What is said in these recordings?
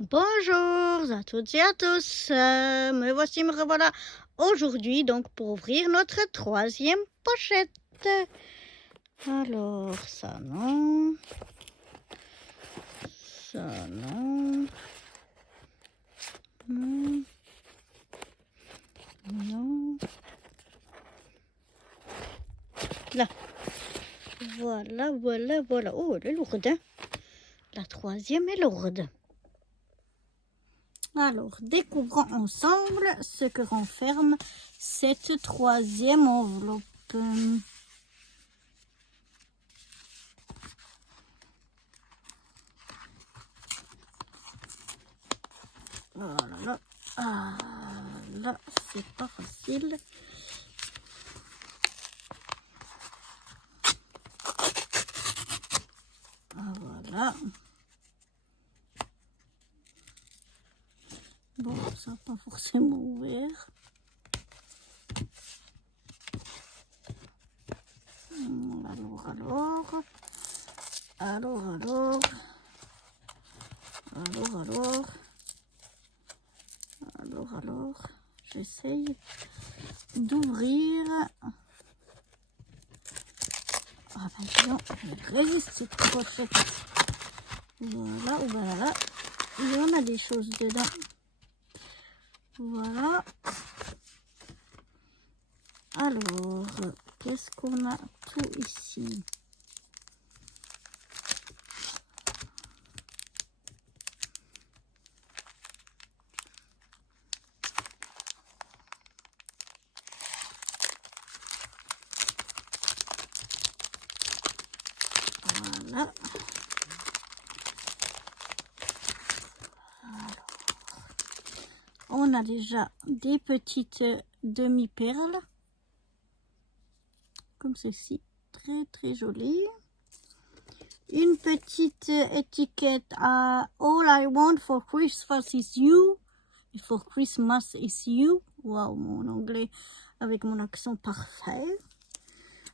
Bonjour à toutes et à tous. Me revoilà aujourd'hui donc pour ouvrir notre troisième pochette. Alors, ça non. Ça non. Non. Non. Là. Voilà. Oh, elle est lourde. Hein. La troisième est lourde. Alors, découvrons ensemble ce que renferme cette troisième enveloppe. Voilà. Ah, là, c'est pas facile. Ah, voilà. Bon, ça n'a pas forcément ouvert. Alors, j'essaye d'ouvrir. Ah ben non, je résiste cette pochette. Voilà, il y en a des choses dedans. Voilà. Alors, qu'est-ce qu'on a tout ici? Voilà. On a déjà des petites demi-perles, comme ceci, très jolie. Une petite étiquette à All I want for Christmas is you. For Christmas is you. Waouh, mon anglais avec mon accent parfait.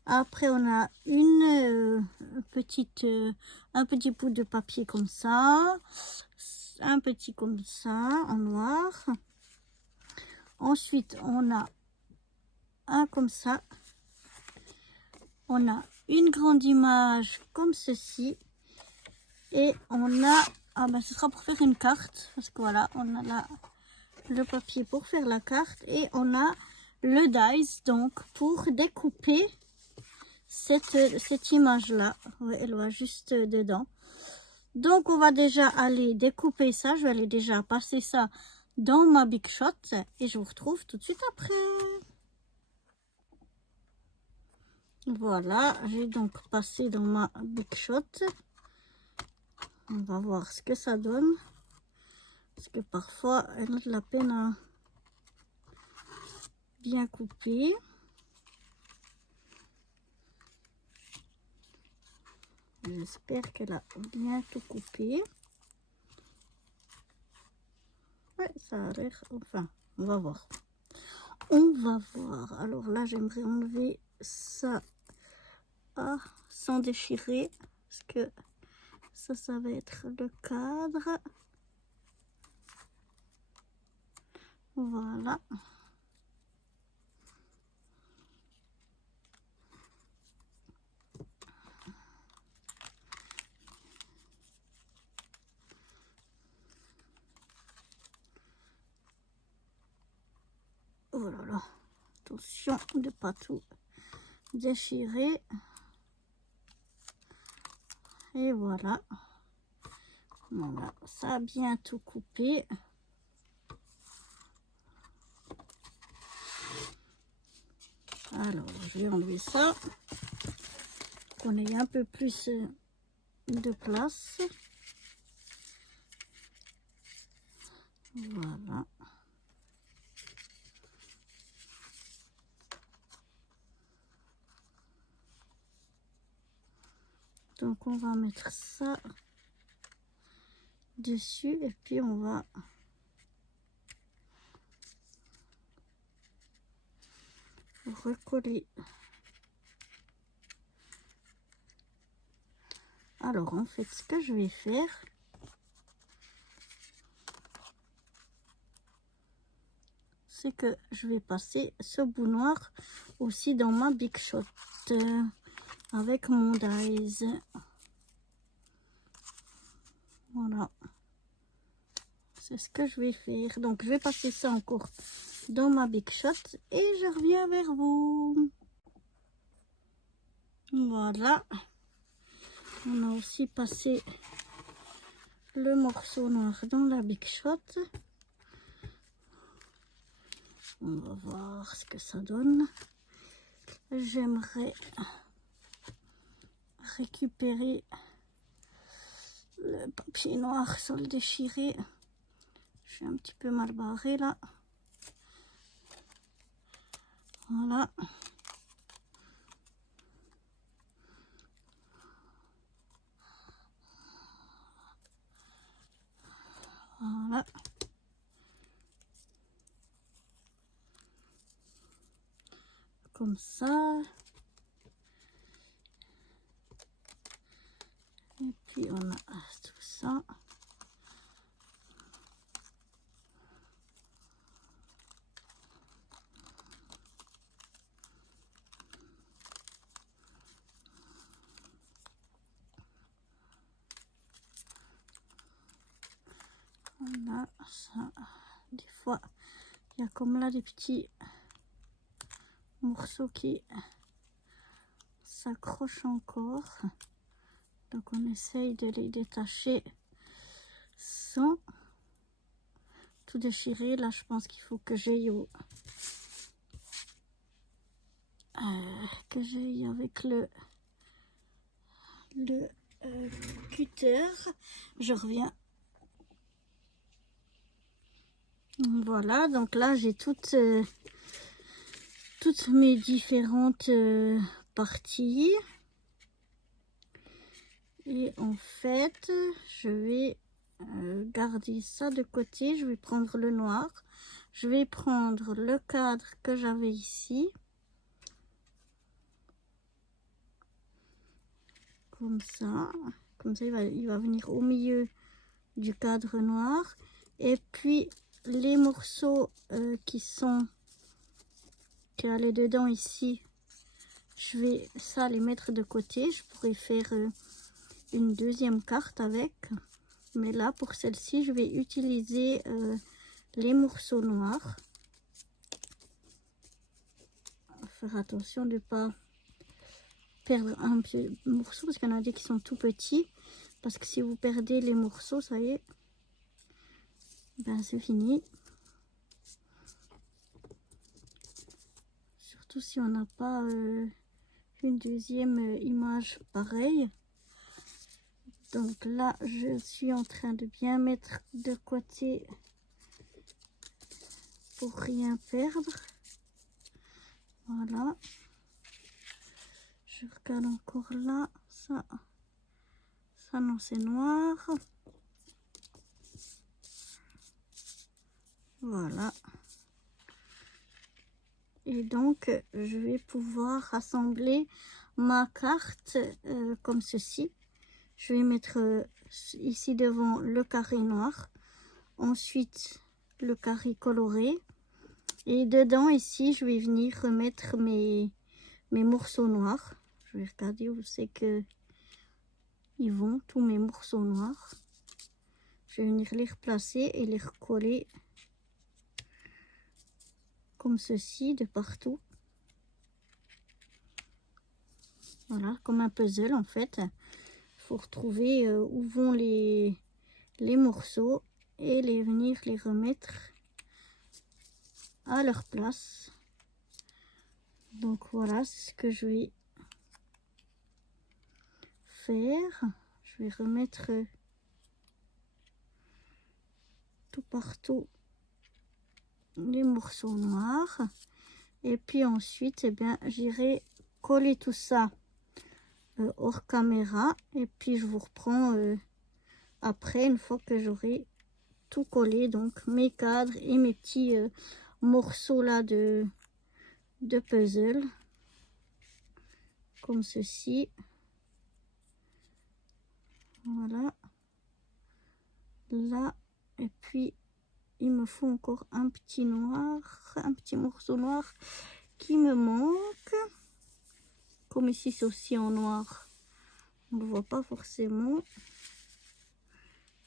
Après, on a un petit bout de papier comme ça. Un petit comme ça, en noir. Ensuite, on a un comme ça. On a une grande image comme ceci. Et on a... Ah ben, ce sera pour faire une carte. Parce que voilà, on a là le papier pour faire la carte. Et on a le dice, donc, pour découper cette image-là. Ouais, elle va juste dedans. Donc, on va déjà aller découper ça. Je vais aller déjà passer ça dans ma Big Shot. Et je vous retrouve tout de suite après. Voilà, j'ai donc passé dans ma Big Shot. On va voir ce que ça donne. Parce que parfois, elle a de la peine à bien couper. J'espère qu'elle a bien tout coupé. Ouais, ça a l'air... Enfin, on va voir. Alors là, j'aimerais enlever ça sans déchirer. Parce que ça va être le cadre. Voilà. Oh là là. Attention de ne pas tout déchirer. Et voilà. Voilà, ça a bien tout coupé. Alors, je vais enlever ça. Qu'on ait un peu plus de place. Voilà. Donc, on va mettre ça dessus et puis on va recoller. Alors, en fait, ce que je vais faire, c'est que je vais passer ce bout noir aussi dans ma Big Shot avec mon dies. Voilà, c'est ce que je vais faire. Donc je vais passer ça encore dans ma Big Shot et je reviens vers vous. Voilà, on a aussi passé le morceau noir dans la Big Shot. On va voir ce que ça donne. J'aimerais récupérer le papier noir sans le déchirer. Je suis un petit peu mal barrée là. Voilà. Voilà. Comme ça. Et puis on a tout ça. Voilà, ça. Des fois, il y a comme là des petits morceaux qui s'accrochent encore. Donc on essaye de les détacher sans tout déchirer. Là, je pense qu'il faut que j'aille avec le cutter. Je reviens. Voilà, donc là j'ai toutes mes différentes parties. Et en fait, je vais garder ça de côté. Je vais prendre le noir. Je vais prendre le cadre que j'avais ici. Comme ça. Comme ça, il va venir au milieu du cadre noir. Et puis, les morceaux qui allaient dedans ici, je vais les mettre de côté. Je pourrais faire une deuxième carte avec. Mais là, pour celle-ci, je vais utiliser les morceaux noirs. Faire attention de ne pas perdre un peu de morceaux parce qu'il y en a des qui sont tout petits. Parce que si vous perdez les morceaux, ça y est, ben c'est fini. Surtout si on n'a pas une deuxième image pareille. Donc là, je suis en train de bien mettre de côté pour rien perdre. Voilà. Je regarde encore là. Ça non, c'est noir. Voilà. Et donc, je vais pouvoir rassembler ma carte comme ceci. Je vais mettre ici devant le carré noir. Ensuite, le carré coloré. Et dedans, ici, je vais venir remettre mes morceaux noirs. Je vais regarder où c'est que ils vont, tous mes morceaux noirs. Je vais venir les replacer et les recoller comme ceci de partout. Voilà, comme un puzzle en fait. Il faut retrouver où vont les morceaux et venir les remettre à leur place. Donc voilà, c'est ce que je vais faire. Je vais remettre tout partout les morceaux noirs. Et puis ensuite, eh bien, j'irai coller tout ça hors caméra. Et puis je vous reprends après, une fois que j'aurai tout collé. Donc mes cadres et mes petits morceaux là de puzzle. Comme ceci. Voilà. Là. Et puis il me faut encore un petit morceau noir qui me manque. Comme ici c'est aussi en noir, on ne le voit pas forcément.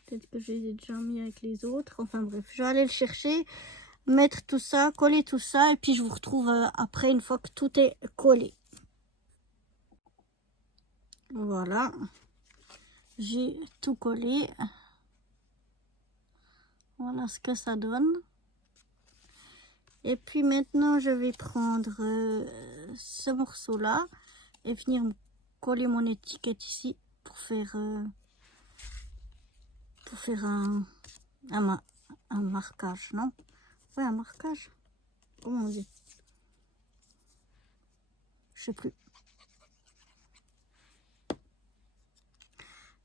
Peut-être que je les ai déjà mis avec les autres. Enfin bref, je vais aller le chercher, mettre tout ça, coller tout ça, et puis je vous retrouve après une fois que tout est collé. Voilà, j'ai tout collé. Voilà ce que ça donne. Et puis maintenant, je vais prendre ce morceau-là et venir coller mon étiquette ici pour faire un marquage, non? Ouais, un marquage. Comment on dit? Je sais plus.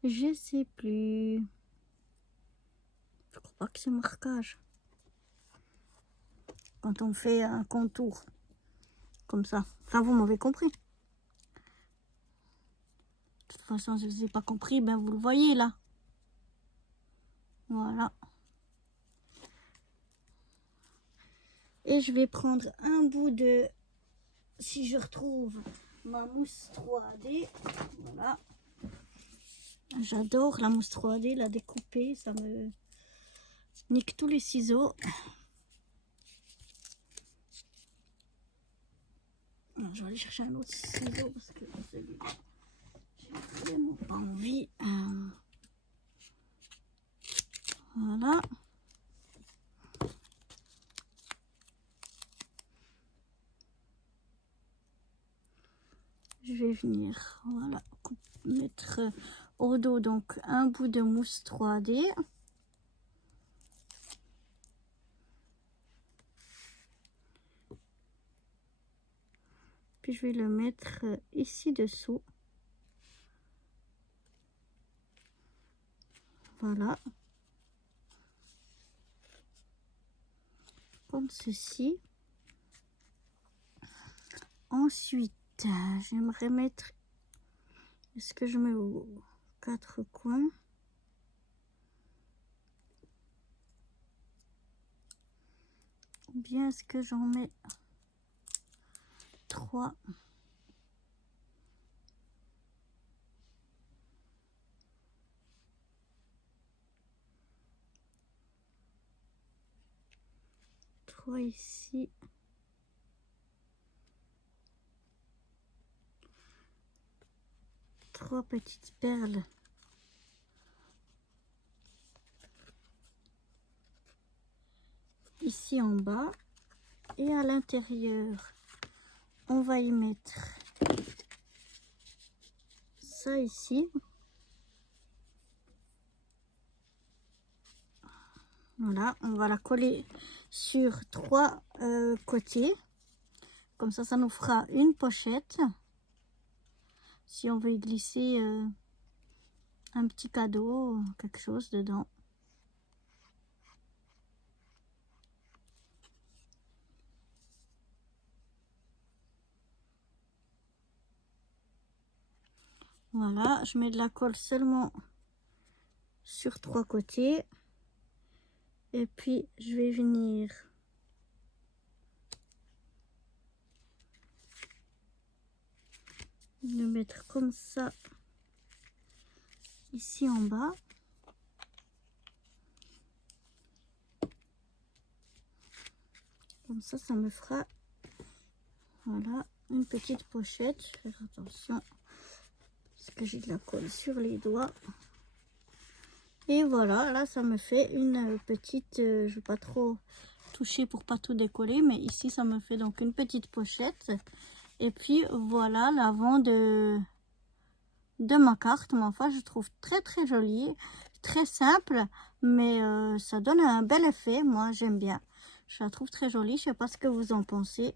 Je sais plus. Je crois pas que c'est marquage. Quand on fait un contour comme ça. Enfin, vous m'avez compris. De toute façon, si vous n'avez pas compris, ben vous le voyez là. Voilà. Et je vais prendre un bout de... Si je retrouve ma mousse 3D. Voilà. J'adore la mousse 3D, la découper. Ça me nique tous les ciseaux. Je vais aller chercher un autre ciseau parce que celui-là, j'ai vraiment pas envie. Voilà. Je vais venir, voilà, mettre au dos donc un bout de mousse 3D. Puis je vais le mettre ici dessous. Voilà. Comme ceci. Ensuite, j'aimerais mettre... Est-ce que je mets aux 4 coins? Ou bien est-ce que j'en mets 3? Ici. Trois petites perles. Ici en bas. Et à l'intérieur, on va y mettre ça ici. Voilà, on va la coller sur 3 côtés. Comme ça nous fera une pochette. Si on veut y glisser un petit cadeau, quelque chose dedans. Voilà, je mets de la colle seulement sur 3 côtés. Et puis, je vais venir le mettre comme ça, ici en bas. Comme ça me fera, voilà, une petite pochette. Je vais faire attention, parce que j'ai de la colle sur les doigts. Et voilà, là, ça me fait une petite... je ne vais pas trop toucher pour pas tout décoller, mais ici, ça me fait donc une petite pochette. Et puis, voilà l'avant de ma carte. Mais enfin, je trouve très, très jolie, très simple, mais ça donne un bel effet. Moi, j'aime bien. Je la trouve très jolie. Je sais pas ce que vous en pensez.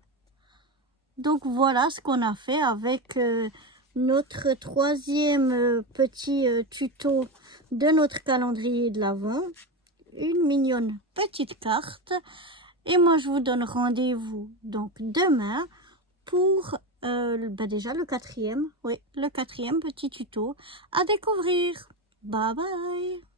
Donc, voilà ce qu'on a fait avec... notre troisième petit tuto de notre calendrier de l'Avent. Une mignonne petite carte. Et moi, je vous donne rendez-vous donc demain pour déjà le quatrième. Oui, le quatrième petit tuto à découvrir. Bye bye.